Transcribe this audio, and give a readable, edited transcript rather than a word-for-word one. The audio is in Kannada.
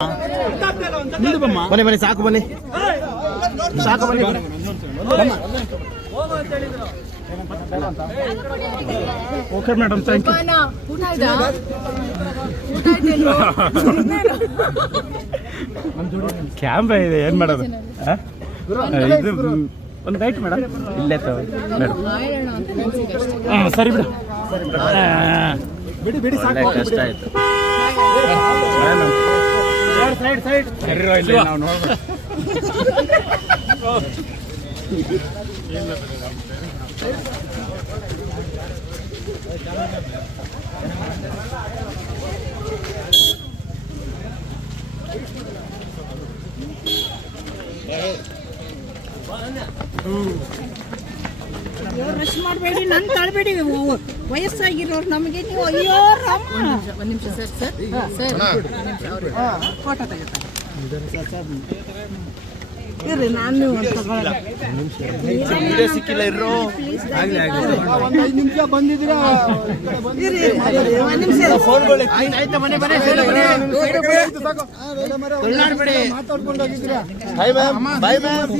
ಬನ್ನಿ ಬನ್ನಿ ಸಾಕು ಬನ್ನಿ ಸಾಕು ಬನ್ನಿ okay madam thank you camera ಇದೆ ಏನು ಮಾಡೋದು ಇದು ಒಂದು ರೈಟ್ ಮೇಡಮ್ ಇಲ್ಲೇ ಮೇಡಮ್ ಹಾಂ ಸರಿ ಬಿಡು ಬಿಡಿ ಬಿಡಿ ಸಾಕು ಕಷ್ಟ ಆಯಿತು ಸೈಡ್ ಸೈಡ್ ಸರಿ ನಾವು ನೋಡ್ಬೋದು ರಶ್ ಮಾಡಬೇಡಿ, ನನ್ನ ತಳಬೇಡಿ. ವಯಸ್ಸಾಗಿರೋರು ನಮಗೆ ನೀವು ಅಯ್ಯೋ ರಾಮ. ಒಂದು ನಿಮಿಷ ಸರ್ ಸರ್ ಫೋಟೋ ತೆಗಿತಾರೆ ಇರ್ರಿ. ನಾನು ಸಿಕ್ಕಿಲ್ಲ ಇರೋ ಒಂದು 5 ನಿಮಿಷ ಬಂದಿದ್ದೀರಾ? ಮಾತಾಡ್ಕೊಂಡು ಹೋಗಿದ್ದೀರಾ? Bye ma'am